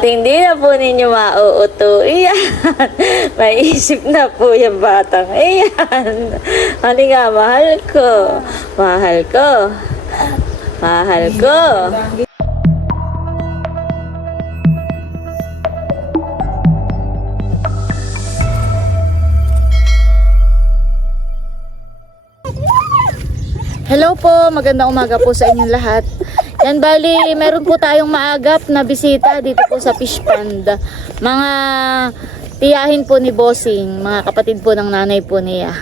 Hindi na po ninyo mauuto. Iyan. May isip na po yung batang. Iyan. Halika, mahal ko. Mahal ko. Mahal ko. Hello po, magandang umaga po sa inyong lahat. Yan bali, meron po tayong maagap na bisita dito po sa Fish Pond. Mga tiyahin po ni Bossing, mga kapatid po ng nanay po niya.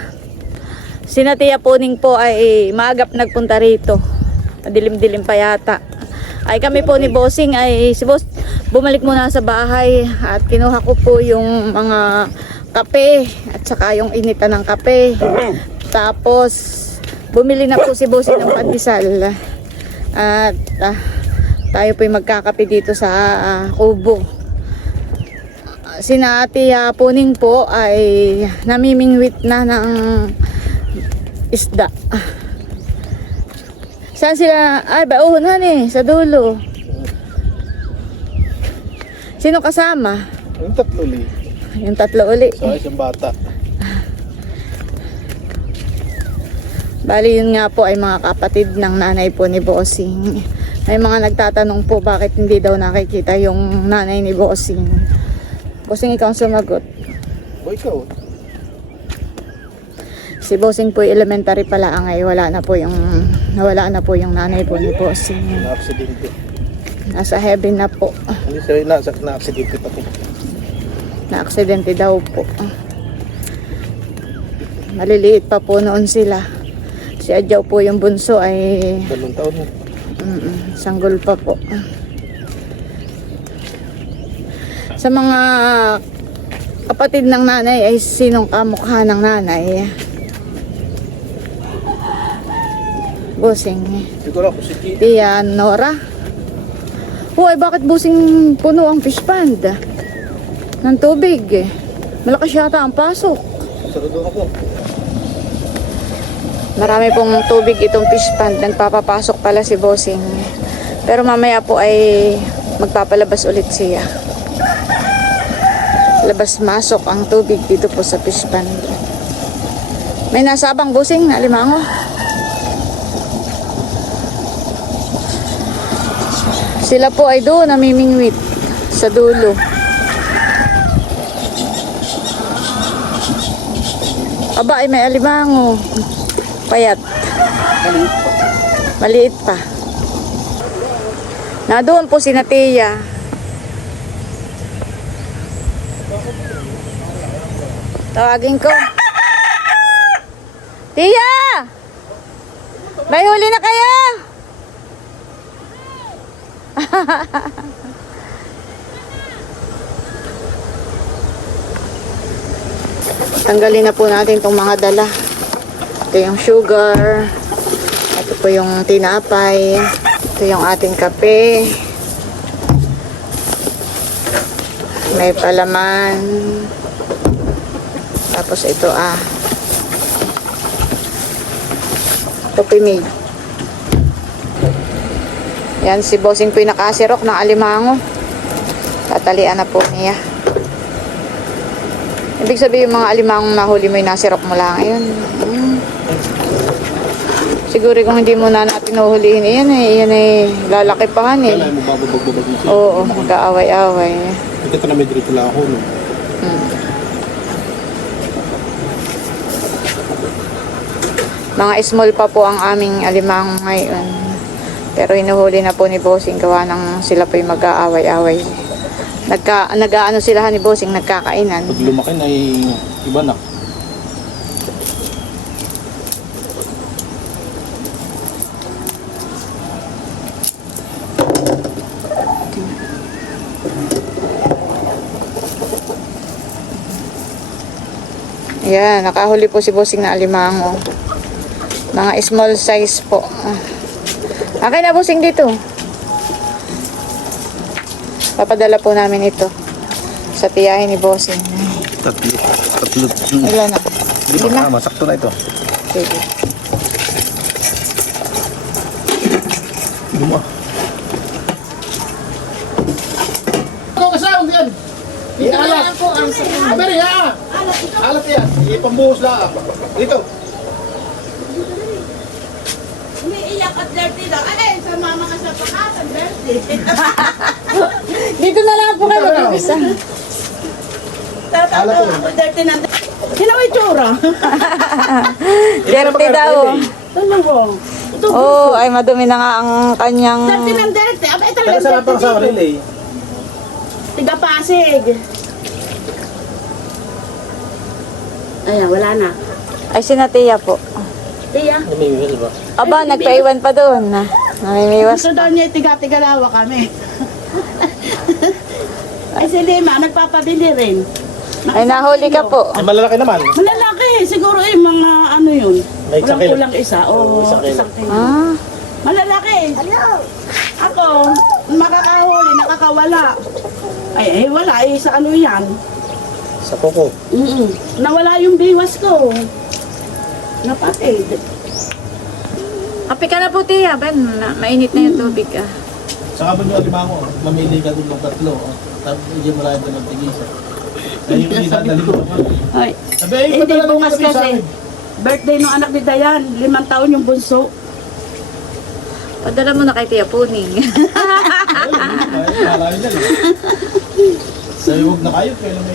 Sina Tia Puning po ay maagap nagpunta rito. Madilim-dilim pa yata. Ay kami po ni Bossing ay si Boss bumalik muna sa bahay at kinuha ko po yung mga kape at saka yung initan ng kape. Tapos bumili na po si Bossing ng pandesal. At ah, tayo po magkakape dito sa ah, kubo. Sina Ate ah, Puning po ay namimingwit na ng isda. Saan sila? Ay, baunan eh, sa dulo. Sino kasama? Yung tatlo li. Yung tatlo uli. Sa isang bata. Bali yun nga po ay mga kapatid ng nanay po ni Bossing. May mga nagtatanong po bakit hindi daw nakikita yung nanay ni Bossing. Bossing ikaw ang sumagot. O ikaw. Si Bossing po elementary pala ang ay wala na po yung nawala na po yung nanay po ni Bossing. Na-aksidente. Nasa heaven na po. Hindi sila na, na-aksidente pa ko. Na aksidente daw po. Maliliit pa po noon sila. Si Adjaw po yung bunso ay Dalawang taon na. Mm, sanggol pa po. Sa mga kapatid ng nanay ay sinong kamukha ng nanay? Busing. Siguro ako si Chi. Tia Nora. Hoy, bakit busing puno ang fish pond? Ng tubig. Malakas yata ang pasok. Sarado ako. Marami pong tubig itong fish pond. Nagpapapasok pala si Bossing. Pero mamaya po ay magpapalabas ulit siya. Labas-masok ang tubig dito po sa fish pond. May nasabang Bossing na limango. Sila po ay doon namimingwit sa dulo. Aba, ay may alimango. Payat. Maliit pa. Na doon po si Natia. Tawagin ko. Tia! May huli na kayo! Tanggalin na po natin itong mga dala. Ito yung sugar. Ito po yung tinapay. Ito yung ating kape. May palaman. Tapos ito ah. Po may. Yan si Bossing po yung nakasirok ng alimango. Tatalian na po niya. Ibig sabihin yung mga alimangong nahuli mo yung nasirok mo lang. Ayun. Mm. Siguro kung hindi mo na natin nahulihin, yan eh, yan eh, lalaki pa han eh. Kaya mo bababag-babag. Oo, mag-aaway-aaway. Ito na may dito lang ako. No? Mga small pa po ang aming alimang ngayon. Pero hinuhuli na po ni Bossing gawa ng sila po yung mag-aaway-aaway. Nagka, nag-ano sila ni Bossing, nagkakainan. Pag lumaki na ay iba na. Yan, nakahuli po si Bossing na alimango. Mga small size po. Akin na Bossing dito. Papadala po namin ito sa tiyahin ni Bossing. Tatlo. Tatlo. Ilan na? Di ba Lima. kasama? Sakto na ito. Sige. Luma. Ialat. po ang sa Abari ha. Yan. Ipambuhos lang. Dito. Umiiyak at dirty daw. Ay, sa mama ka sa pakatan, dirty. Dito na lang po kayo mag-isa. Alat Tatato, yun. dirty na. Sino may tsura? Dirty daw. Ano ko? Ito, Oh, ay madumi na nga ang kanyang... dirty ng dirty. Abay, Kaya talagang sa dirty lapang sa relay. Tiga Pasig. Ayan, wala na. Ay, sinatiya po. Tiya. Namimiwas ba? Aba, nagpaiwan pa doon. na. Namimiwas. Gusto daw niya tiga-tigalawa kami. Ay, si Lima, nagpapabili rin. Ay, nahuli ka po. Ay, malalaki naman. Malalaki, siguro eh, mga ano yun. May isang kilo. kulang isa. O, Oo, isang kilo. Ah, Malalaki. Ako, makakahuli, nakakawala. Ay, eh, wala eh, sa ano yan. Sa kuko. Mm Nawala yung biwas ko. Napatid. Kape ka na po, Tia. Ben, na, mainit na yung tubig ah. Sa kabon yung alimango, mamili ka dun ng tatlo. oh. Tapos hindi mo lang ito ng tigisa. Kaya yung hindi dadali ko. Ay, Sabi, ay, hindi padala bukas ng tigisa kasi. akin. Birthday ng anak ni Dayan, limang taon yung bunso. Padala mo na kay Tia Puning. Ay, malayo na lang. Sabi, huwag na kayo. Kaya naman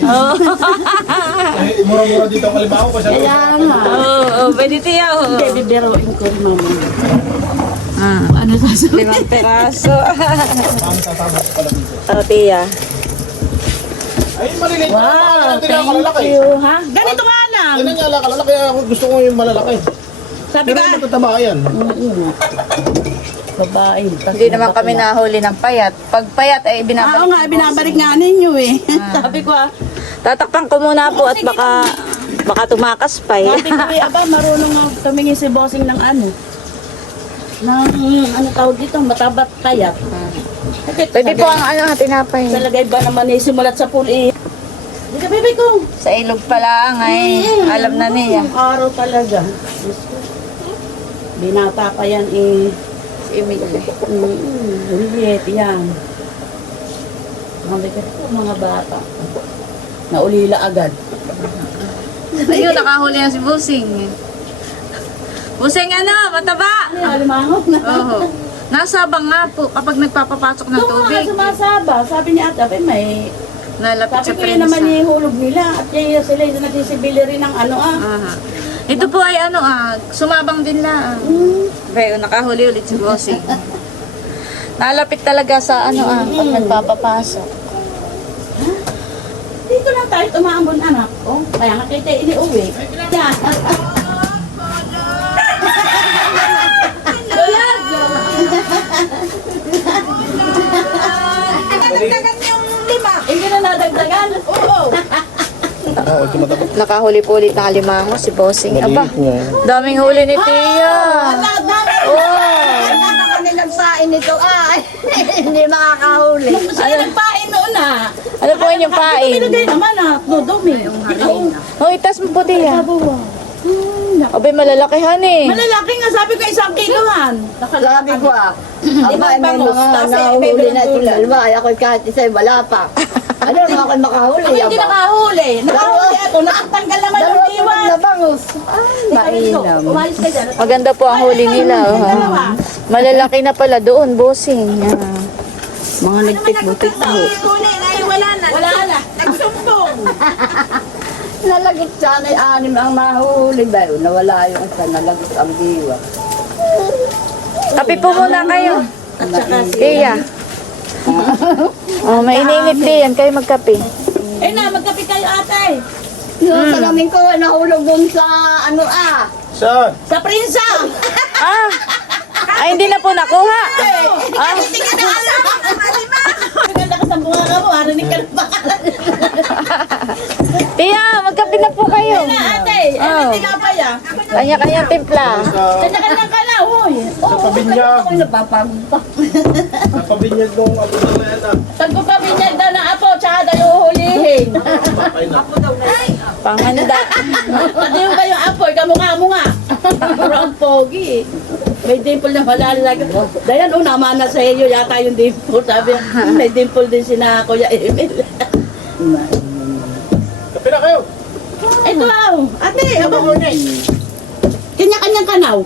Eh, mura-mura dito ang alimango. Kasi Kaya nga. Oo, oh, pwede tiya. Oh. Hindi, bibiroin ko rin mamaya. Ah, Ano sasabihin? limang peraso. Ang sasama ko pala dito. oh, tiya. Ay, maliliit. Wow, Hindi na thank you. Ha? Ganito nga lang. Ganun nga lang kalalaki. Kaya ako gusto ko yung malalaki. Sabi Pero ka, matataba yan. Oo. Babae. Hindi naman kami nahuli ng payat. Pag payat ay Oo binabalik. nga, binabalik nga ninyo eh. Sabi ko ah, Tatakpan ko muna po at baka baka tumakas pa eh. sabi ko eh, aba, marunong nga tumingin si bossing ng ano. Ng, ano tawag dito, matabat kayat. Pwede po ang ano, tinapay. Talagay ba naman eh, simulat sa pool eh. Hindi ka, bebe ko. Sa ilog pala ang ay alam na niya. Ang araw talaga. Binata pa yan eh. Si Emil. Mm, Juliet, yan. Mga bigat po, mga bata. Naulila agad. Ayun, nakahuli na si Busing. Busing ano, mataba. Yung alimangot na? Oo. Nasabang nga po kapag nagpapapasok ng Oo tubig. sumasaba. Sabi ni ate, "Abay, may... Nalapit Sabi sa ko yun naman prensa. ihulog nila. At yun sila yung nagsisibili rin ng ano ah. Aha. Ito po ay ano ah, sumabang din lang. Mm. Pero nakahuli ulit si Bossing. Nalapit talaga sa ano ah, pag nagpapapasok. Dito lang tayo tumaambon anak ko. Kaya nga kita iniuwi. Yan. Nadagdagan yung lima. Hindi na nadagdagan. Oo. Oo, ito mataba. Nakahuli po ulit ng alimango si Bossing. Aba, Maliit daming huli ni Tia. Oh. Wala kanilang sain nito. Ay, hindi makakahuli. Sino nagpain noon ah? Ano po inyong pain? Pinagay naman ah. Dudumi. Oh, itas mo po Tia. Sabawa. Abay, malalakihan eh. Malalaki nga sabi ko isang kilohan. Sabi ko ah, aba, may bangus, mga tapos nahuli na ng sila. tulad. Diba, ako kahit isa wala pa. Ano naman ako makahuli? Ako hindi aba? nakahuli. Nakahuli ako. Nakatanggal naman yung Dalawa pa iwan. na bangus. Ay, mainam. Umayos ka dyan. Maganda po ang huli nila. Oh. Malalaki na pala doon, Bossing. Ah. Mga nagtik-butik po. Wala na. Wala na. Nagsumbong. Nalagit sana yung anim ang mahuli ba? Nawala yung isa, nalagit ang diwa. Kape po muna kayo. At saka si... Tia. Oh, maininit din yan. Kayo magkape. Eh na, magkape kayo ate. Yung salamin ko, nahulog dun sa ano ah. Saan? Sa prinsa. Ah! Ay, hindi na po nakuha. Ah, Hindi ka na alam. Maganda ka sa bunga ka mo. Harinig ka na Tia, magkape na po kayo. Na ate. Ano Oh. tinapay ah? Kanya-kanya timpla. Sa, Kanya-kanya ka na. Hoy. sa pabinyag. Ako napapagpa. Sa pabinyag nung ato na yan ah. Tagpupabinyag daw ng apo. Tsaka daw yung hulihin. Papay na. Panghanda. Pati yung kayong apoy, kamukha mo nga. Pero ang pogi eh. May dimple na malalag. Dayan, una mana sa iyo yata yung dimple. Sabi, "Hmm, may dimple din si na Kuya Emil. Kayo. Ito, oh. ate, aba. Kanya-kanyang kanaw.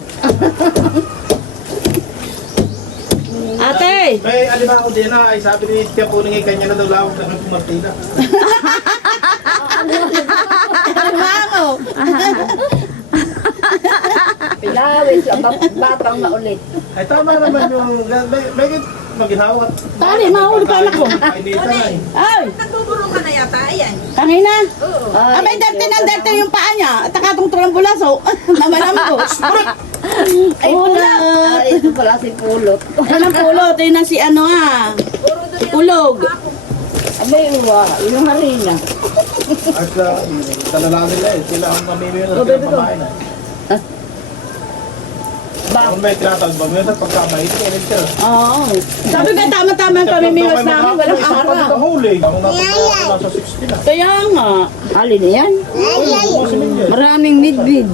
ate, May alima ko din na, ay sabi ni Tia Puling ay kanya na daw lawak na ng Martina. ano? Pilawis, ab- batang na ulit. Ay tama naman yung, may, may maginhawa at Tali, mahuli pa anak ko. Kainita na eh. Ay, Natutulong ka na yata, ayan. tangina. Ay, Abay, darte ng darte yung paa niya. At nakatungturang bulaso. na malambos. Ay, pulot. Ay, ito pala si Pulot. Yan ang pulot. Yun ang si ano ah. Ulog. Abay, uwa, yung harina. At uh, talalaan nila eh, sila ang mamimili na sila pamain eh. Kung may tinatawag ba, pagkamay, ito yung lecture. Oo. Sabi ka tama-tama ang pamimiwas namin. Walang araw. pagkakahuli. Ang nasa nasa 60 na. Kaya nga. Alin na yan? Maraming midbid.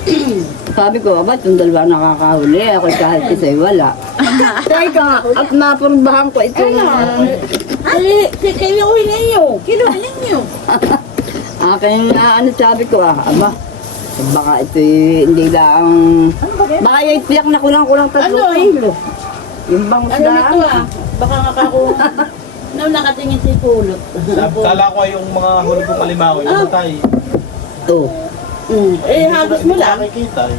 Sabi ko, aba, itong dalawa nakakahuli. Ako kahit isa'y wala. Teka, at napurbahan ko itong Ali, kiluhin ninyo. Kiluhin ninyo. aking na ano sabi ko, ah, aba, baka ito hindi lang, baka yung tiyak na kulang-kulang tatlo Ano? kilo. Yung bang Ano nito ah? Baka nga kako. No, nakatingin si pulot. Sabi- Kala ko ay yung mga huli kong alimango, yung matay. to. Mm. Eh, hagos mo lang. Nakikita eh.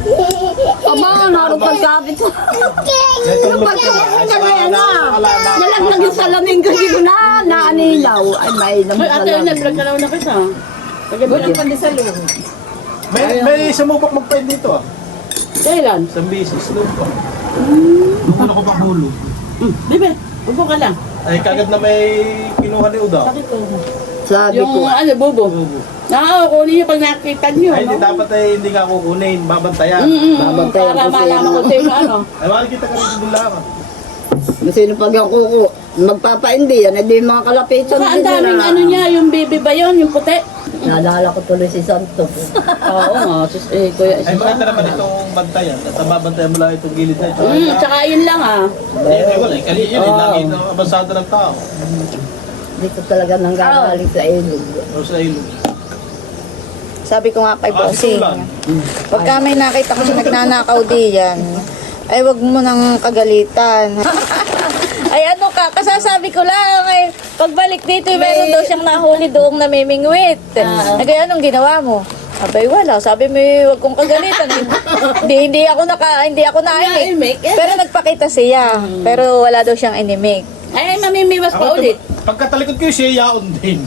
Aba, naroon pagkapit. Ito Pagkakapit sa kaya na. Nalaglag yung salamin kasi ko na, naanilaw. Ay, may Uy, naman ate, salamin. nag-vlog ka na kita. Nag-vlog ka sa loob. May, may sumubok magpain dito ah. Kailan? Sa bisis, doon pa. Doon ko na ko pang hulog. Bibe, upo ka lang. Ay kagad na may kinuha ni Uda. Bakit ko? Sabi Yung ko, ano, bubo. Oo, kunin niyo pag nakita niyo. Ay, hindi no? dapat ay hindi nga kukunin, babantayan. Mm-mm. Babantayan Para ko sa'yo. malaman ko sa'yo ano. Ay, makikita ka rin sa dulangan. Sino pag yung kuko, magpapaindi yan, hindi yung mga kalapitan. Saka ang daming ano niya, yung baby ba yun, yung puti? Naalala ko tuloy si Santo. Oo nga, sis, eh, kuya, Ay, maganda naman itong bantayan. At ang babantayan mo lang itong gilid na ito. Mm, tsaka yun lang ah. Ay, ay, wala. Kali yun, eh. Lagi na abasado ng tao. Dito talaga nanggagaling sa ilog. O sa ilog. Sabi ko nga kay Ah, Bossing, susulan. pagka may nakita ko siya nagnanakaw diyan, ay wag mo nang kagalitan. ay ano ka, kasasabi ko lang, ay pagbalik dito, meron daw siyang nahuli doong namimingwit. Ay kaya anong ginawa mo? Abay wala, sabi mo wag kong kagalitan. hindi, hindi ako naka, hindi ako naimik. Pero nagpakita siya, pero wala daw siyang inimik. Ay, mamimiwas pa ulit. Pagkatalikod ko yung siya, yaon din.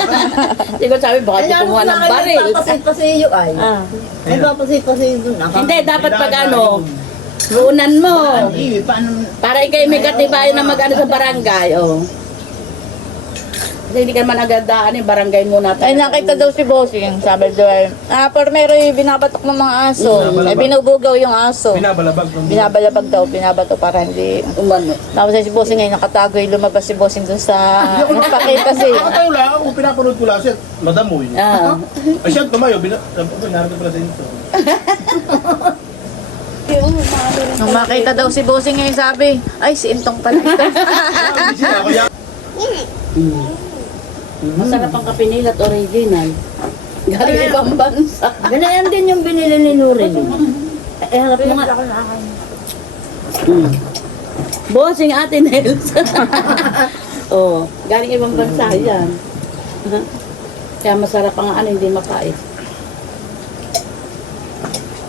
Hindi ko sabi, baka di kumuha ng baril. Papasiyo ay. Ah. Ay, dun. Hindi, dapat pag ano, lunan mo. Para ikay may katibayan na mag-ano sa barangay, oh. Kasi hindi ka naman agad daan eh, barangay muna tayo. Ay nakita daw si Bossing, sabi daw ay, ah, Pormero yung binabatok ng mga aso. Binabalabag. Ay binubugaw yung aso. Binabalabag ng Binabalabag daw, binabato para hindi. Umano. Tapos ay si Bossing ay nakatago yung lumabas si Bossing dun sa nagpakita si. Ako tayo lang, ako pinapanood ko lang siya. Madam mo yun. Ah. Ay siya, tumayo. Bina- Binarap ko pala sa inyo. Nung makita daw si Bossing ay sabi, ay si Intong pala ito. Yan. Masarap ang kape nila at original. Galing ibang bansa. Ganayan din yung binili ni Nurin. Eh, harap mo nga. Mm. Bossing ate Nels. oh, galing ibang bansa yan. Kaya masarap ang ano, hindi mapait.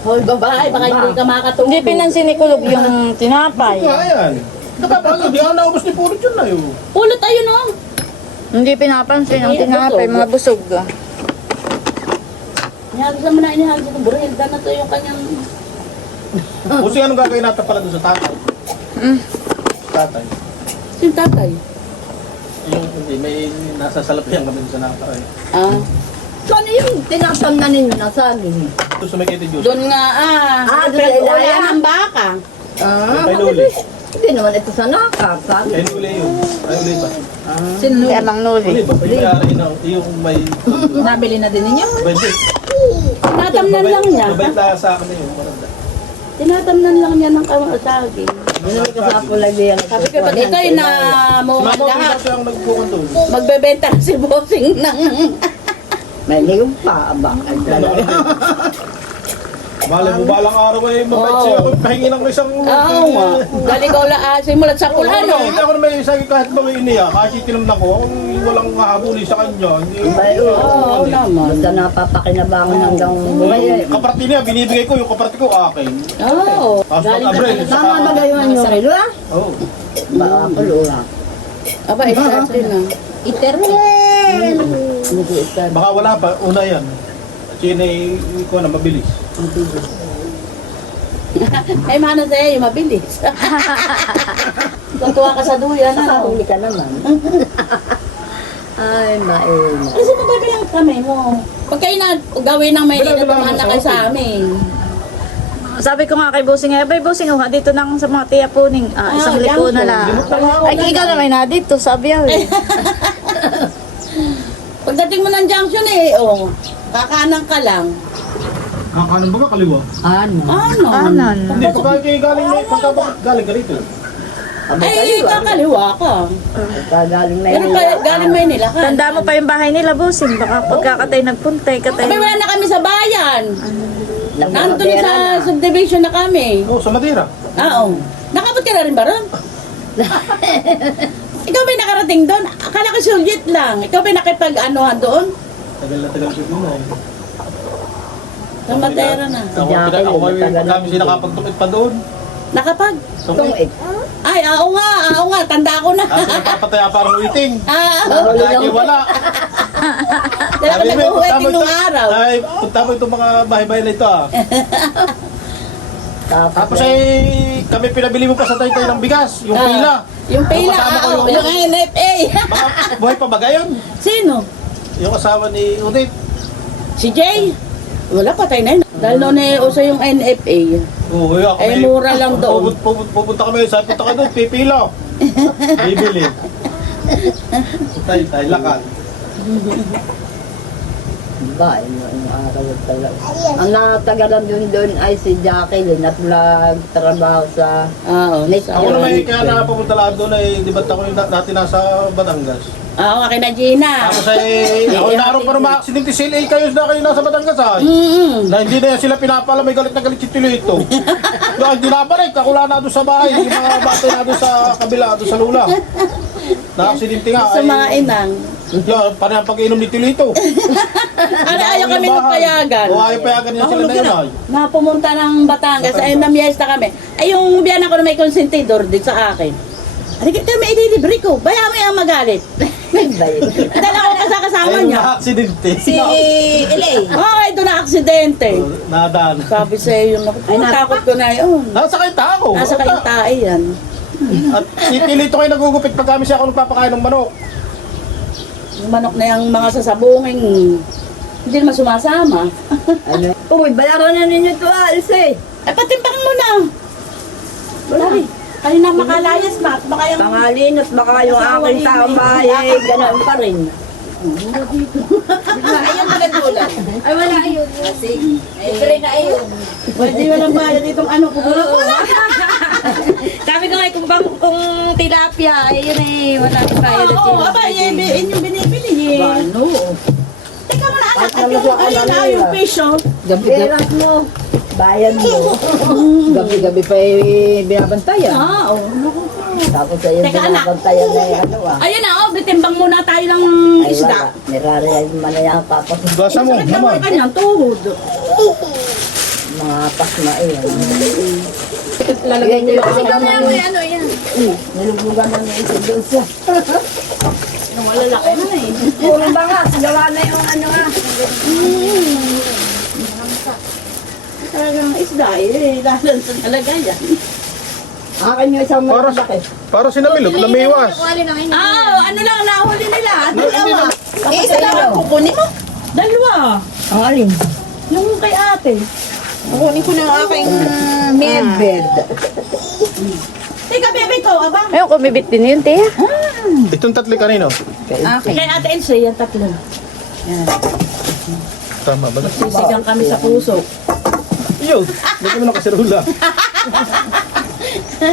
Hoy, babae, baka hindi ka makatulog. Hindi pinansin ni Kulog yung tinapay. Kaya yan. Nakapagod, di ako naubos ni Puro yun na yun. Pulot ayun oh. Hindi pinapansin ang Ay, tinapay, mga busog. Nihagis naman na inihagis ko. Burhilda na to yung kanyang... Kasi anong gagawin natin pala doon sa tatay? Mm. Tatay. Sin tatay. Yung hindi, may nasa salapihan kami doon sa nakakaray. Ah. So ano yung tinapam na ninyo na saging? Doon sa may Kitty Juice. Doon nga ah. Ah, doon sa ilayan? ng baka. Ah, Kay Luli. hindi naman ito sa nakap. Saging. Kay Luli yun. Ay, Luli ba? Kaya mang Luli nuli. ba? Yung yung may... Nabili na din ninyo? Bente. Tinatamnan lang niya. Mabait na sa akin na yun. Maranda. Tinatamnan lang niya ng kamasagi. Ano ka sa pulagi yan? Sabi ko, pag ito yung na mo lahat, magbebenta na si Bossing ng... May ligong pa, ba? Ay, talaga. Bale mo balang araw ay mabait siya ako pahingi ng isang Oo nga. Dali ko la, ah, simulat sa kulano. Hindi ako naman isa kahit ba may iniya, kahit itinamnan ko, kung walang mahabuli sa kanya. Ay, Oo naman. Basta napapakinabangan hanggang buhay. eh. Kaparti niya, binibigay ko, yung kaparti ko akin. Oo. Tapos Galing pag Abril, ka Tama ba kayo ang yung relo, ah? Oo. Ba, ako lula. Aba, exactly na. Baka wala pa, una yan. Kasi yun ko na mabilis. Eh, mana sa'yo, yung mabilis. Tutuwa ka sa duyan, ano? Nakahuli ka naman. Ay, main. Kasi mababilang kami mo. Pag kayo na gawin ng may inatuman na kayo sa amin. Sabi ko nga kay Bossing, eh, bay Bossing, oh, dito nang sa mga tiya puning. Ah, isang Ah, liko yan na lang. Ay, ikaw naman na dito, sabi ako eh. Pagdating mo ng junction eh, oh, kakanan ka lang. Ang kanan ba ka kaliwa? Ano? Ano? Anan. Hindi, pagka kayo galing na, pagka ba- galing ka rito. Ay, kakaliwa ka. Kagaling na Pero yun. pa, galing may nila ka. Tanda mo pa yung bahay nila, Bossing. Baka pagkakatay nagpuntay, katay. Abay, wala na kami sa bayan. Nandun sa subdivision na kami. Oo, sa Madera. Oo. Nakabot ka na rin ba ron? Ikaw ba'y nakarating doon? Akala ko sulit lang. Ikaw ba'y nakipag-anuhan doon? Tagal na tagal ko yun eh. Sa Matera na. Ako, pinaka- ako kami, kami dito. sinakapagtukit pa doon. Nakapag? Tungkit. Ay, oo nga, oo nga. Tanda ko na. Kasi napapataya parang waiting. Ah, Lagi wala. dala ko nag-uweting nung araw. Ay, punta mo itong mga bahay-bahay na ito ah. Tapos ay kami pinabili mo pa sa taytay ng bigas, yung Ah, pila. Yung pila, kasama ko ah, yung- yung NFA. Baka buhay pa ba gayon? Sino? Yung asawa ni Udit. Si Jay? Wala, patay na yun. Dahil noon eh, uso yung NFA. Oo, oh, ako Eh, mura lang doon. Pupunta, pupunta, pupunta kami, sabi punta ka doon, pipila. Bibili. Tay, tay, lakad. ba, yung, yung araw at talaga. Ang natagalan dun doon ay si Jacqueline at nagtrabaho sa Oo. Next Ako naman kaya nakapunta lahat doon ay di ba't ako yung na- dati nasa Batangas. Oo, akin na Gina. Tapos ay ako yung naroon pa ng mga aksidente sila eh, kayo na kayo nasa Batangas ay. Mm-mm. Na hindi na yan sila pinapala, may galit na galit si Tilito. Kaya hindi nabalik, ako lang na doon sa bahay, yung mga bata na doon sa kabila, doon sa lula. Na aksidente nga Sa ay... mga inang. Yan, parang ang pag-inom ni Tilito. Ano, ayaw kami ng payagan. Oo, ayaw payagan niya sila na yun ay. Na pumunta ng Batangas, ay namiesta kami. Ay yung biyan ako na may konsentidor din sa akin. Ano kita may ililibre ko? Baya mo yung magalit. Dala ko kasakasama Ay, niya. mga aksidente. Si Elay. Oo, ito na aksidente. Nadaan. Sabi sa iyo, naku, takot ko na yun. Nasa kayo tao. Nasa kayong tae yan. At si Tilito kayo nagugupit pag kami siya ako nagpapakain ng manok. Yung manok na yung mga sasabunging, hindi naman sumasama. ano. Uy, bayaran na ninyo to ah, Elsie. Ay, patimpang mo na. Dali. Kanina makalayas na. Baka yung... Pangalinos, baka yung aking taong bahay, eh, ganoon pa rin. Ayun pala tulad. Ay, wala yun. Libre na yun. Pwede walang bayad itong ano ko. Sabi ko nga, kung, bang, kung tilapia, eh, yun eh, wala nang bayad at Oo, yun. aba, yun yun yung binibili eh. Ano? Teka mo na anak, at yung ayun na yung pisyo. Gabi-gabi mo. Bayan mo. Gabi-gabi pa eh, binabantayan. Ah, oo. Naku. Tapos ayun, Teka, anak. binabantayan na eh, ano ah. Ayun na, oh, bitimbang muna tayo ng Ay, isda. Nirarayay mo na yan, tapos Basa mo, naman yung kanyang tuhod. mga pasma eh. Lalagay niyo yung Ikaw na mo ano yan. Niluglugan na niya isa doon sa... malalaki na eh. Puro ba nga, sigawa na yung ano ah. Talagang isda eh, lalan sa talaga yan. Akin yung isang Para, malaki. para sinamilot, namiwas. Ah, ano lang nahuli nila? Dalawa. Eh, isa lang ang kukunin mo. Dalawa. Ang alin? Yung kay ate. Kukunin ko ng aking uh, medbed. Teka, bebe ko, aba. Ayun, kumibit din yun, tiya. Itong tatli kanino? Akin. Kay ate Elsie, yan tatlo. Tama ba? Sisigang kami sa puso. Yun, lagyan mo ng kasirula.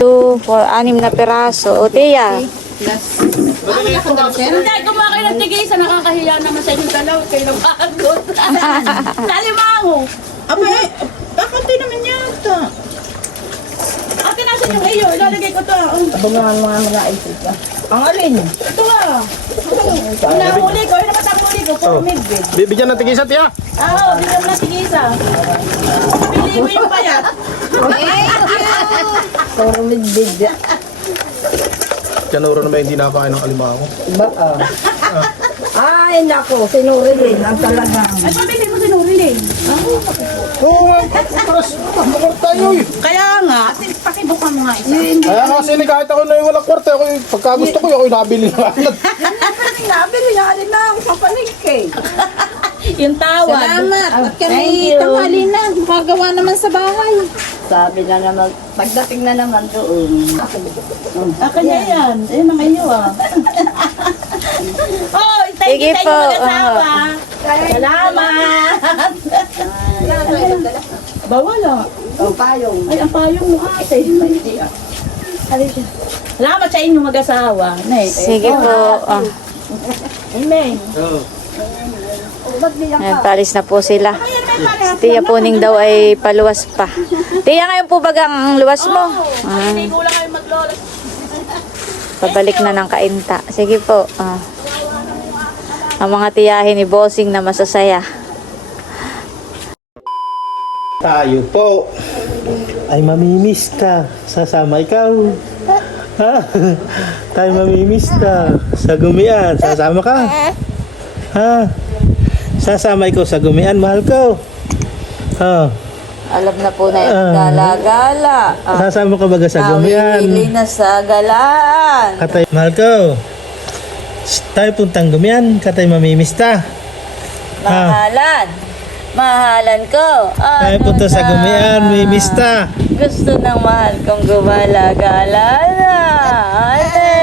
Two, four, anim na peraso. O, tiya. Hindi, kumakain ng tigisa, nakakahiya naman sa inyong dalaw, kayo na pagod. Talimango. Aba eh, di naman yata? Ate, nasan yung iyo? Ilalagay ko to. Abangan mga mga isip ka. Ang alin? Ito nga. Ang huli ko. Naman ang huli ko? Puro midbit. Bibigyan ng tigisa, tiya. Oo, bigyan na tigisa. Pili mo yung payat. Puro midbid. Kanuro naman hindi nakakain ng alimango. Ba ah. Ay, nako, sinuri rin ang talagang. Ay, pabili mo sinurili. Oo nga, paras, makor tayo eh. Kaya nga, pakibukan mo nga isa. Kaya nga kasi kahit ako na yung walang kwarta, ako, yung- pagka gusto ko, ako yung nabili na agad. Nabili na alin na sa palengke. Yung tawad. Salamat. At kami tanghali na. Magawa naman sa bahay. Sabi na naman, pagdating na naman doon. Ah, kanya yan. Ayun ang iyo ah. oh, thank Sige you sa po, inyo mag-asawa. Salamat. Bawal ah. Ang payong. Ay, ang payong mo ate. Halika. Salamat sa inyong mag-asawa. Nay. Sige po. Ah. Amen. Ayan, palis na po sila. Si Tiya Puning daw ay paluwas pa. Tiya, ngayon po bagang luwas mo? Ah, Hindi ko lang kayo maglola. pabalik na ng kainta. Sige po. Ah. Ang mga tiyahin ni Bossing na masasaya. Tayo po ay mamimiss ka. Sasama ikaw. Ha? Tayo mamimiss ka. Sa gumian. Sasama ka. Ha? Sasama ikaw sa gumian, mahal ko. Ha? Alam na po na yung Ah. gala-gala. Ah, Sasama ka baga sa gumian. Nawili na sa galaan. Katay, mahal ko. Tayo puntang gumian. Katay mamimiss ta. Mahalan. Mahalan ko. Tayo Ano punta sa na? gumian. Mamimiss ta. Gusto ng mahal kong gumala-gala na. Ate,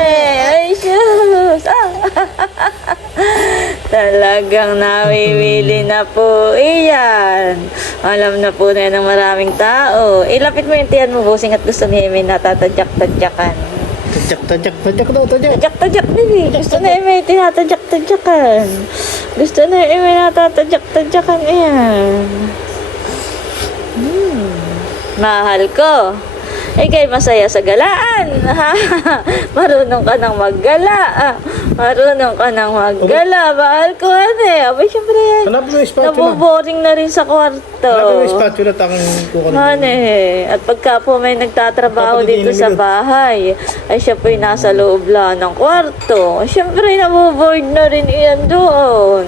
ay shoes. Ah. Talagang nawiwili na po iyan. Alam na po na yan ng maraming tao. Ilapit mo yung tiyan mo, busing at gusto ni Amy natatadyak-tadyakan. Tadyak, tadyak, tadyak daw, tadyak. Tadyak-tadyak din eh. Gusto na Amy tinatadyak-tadyakan. Gusto na Amy natatadyak-tadyakan iyan. Hmm. Mahal ko. Ikay masaya sa galaan. Marunong ka nang maggala. Ah, Marunong ka nang maggala. Mahal ko ano eh. Abay, syempre yan. Hanapin mo yung spatula. Naboboring na rin sa kwarto. Hanapin mo yung spatula, kukunin. Ano eh. At pagka po may nagtatrabaho dito sa bahay, ay siya po'y nasa loob lang ng kwarto. Siyempre, naboboard na rin iyan doon.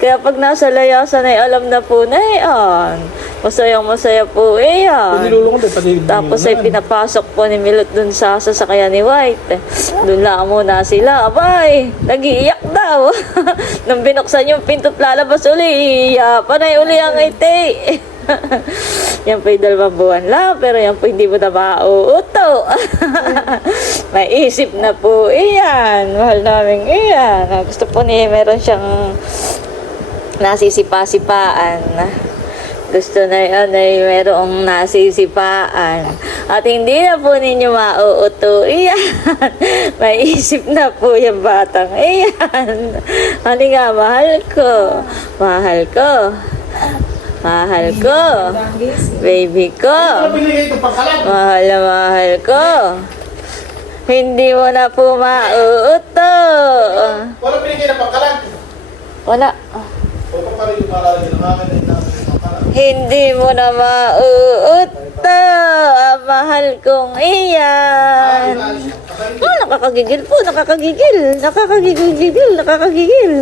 Kaya pag nasa layasan ay alam na po na iyan. Masayang masaya po Kung iyan. nilulungan din, pati Tapos ay pinapasok po ni Milot dun sa sasakyan ni White. Doon lang muna sila. Abay, nagiiyak daw. Nung binuksan yung pinto't lalabas uli, iya, panay uli ang ite. yan po'y dalawang buwan lang, pero yan po hindi mo na mauuto. May isip na po iyan. Mahal namin iyan. Gusto po niya, meron siyang nasisipa-sipaan. Gusto na yan ay merong nasisipaan. At hindi na po ninyo mauuto. Iyan. May isip na po yung batang. Iyan. Ano nga, mahal ko. Mahal ko. Mahal ko. Baby ko. Mahal na mahal ko. Hindi mo na po mauuto. Wala binigay na pagkalan. Wala. Yung malalagyan ng akin ay. Hindi mo na mauuto. Ang mahal kong iyan. Oh, nakakagigil po, nakakagigil. Nakakagigil, nakakagigil.